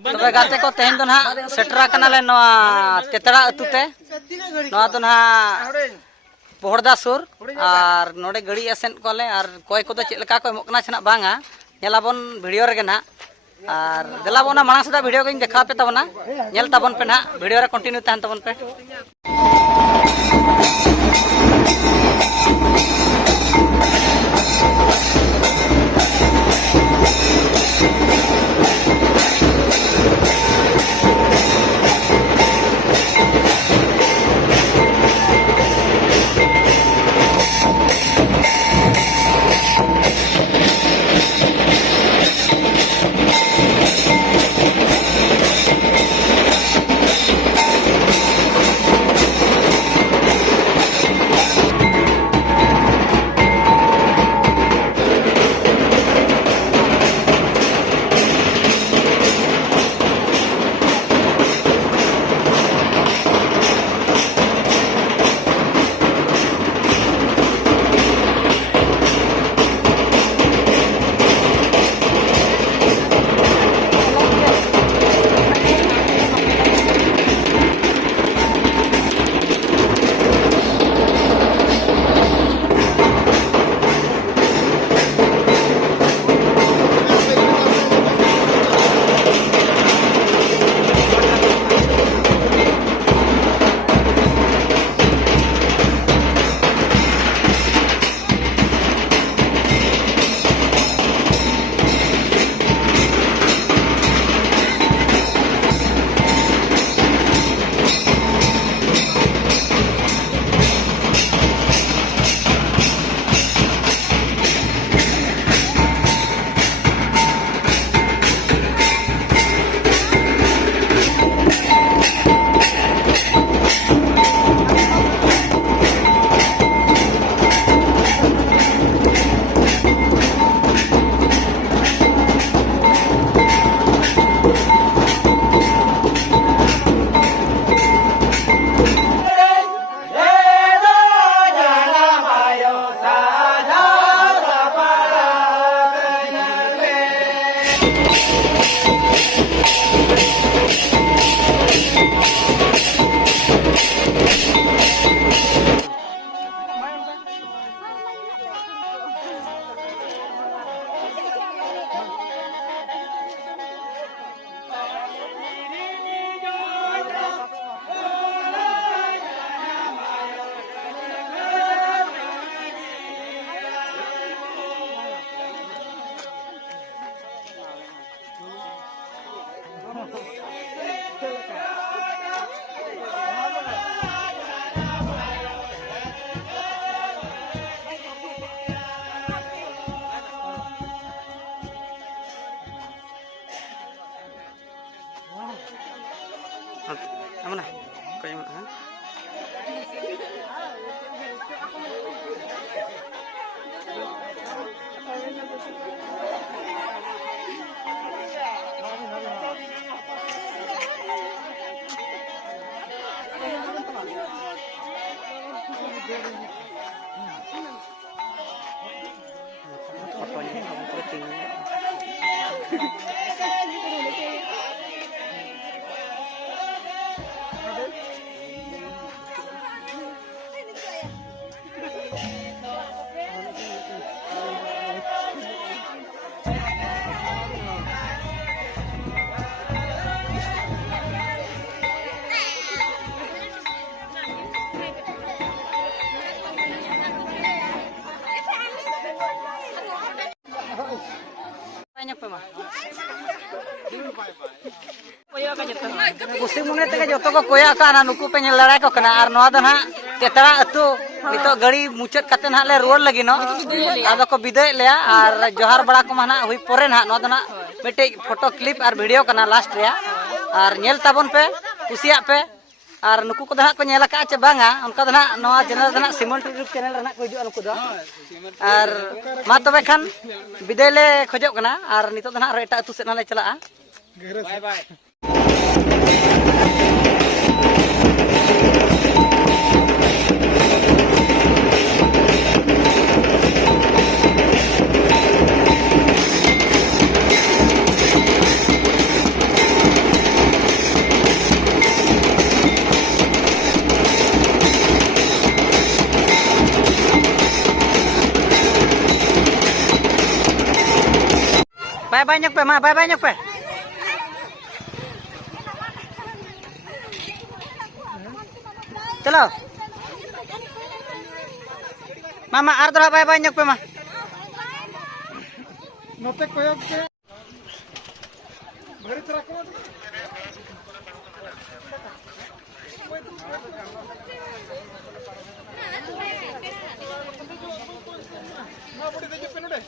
तबे गाते को तेहन दो ना सेटरा कनाले नवा तेतड़ा अतुते नवा दो ना पोहड़दा सुर और नोडे गड़ी एसेन कोले और कोई को तो चेक लका को एमोकना छना बांगा नेलाबन वीडियो रेगे ना और देलाबोना मांग सदा वीडियो को देखा पे तबना नेल ताबन पे ना वीडियो रे कंटिन्यू तहन तबन पे Mana? Kayak mana? Fotonya kamu penting. Banyak pemah. Koya ka jeta. Kusi mune tege joto ko koya ka na nuku pe nyel larai ko kana ar noa da na tetara atu nito gari mucet kate na le ruar lagi no. Ado ko biday leya ar johar bada ko mana hui pore na noa da na mete photo clip ar video kana last rea ar nyel tabon pe kusiya pe ar nuku ko da ko nyela ka che banga onka da na noa channel da na Simon YouTube channel rena ko hijua nuku do ar ma tobe khan biday le khojok kana ar nito da na ar eta atu set na le chala bye bye. bye bye nyok pe ma bye bye nyok pe चलो मामा R दरा bye bye nyok pe ma note koyok pe bari tera ko na bodi de pe no de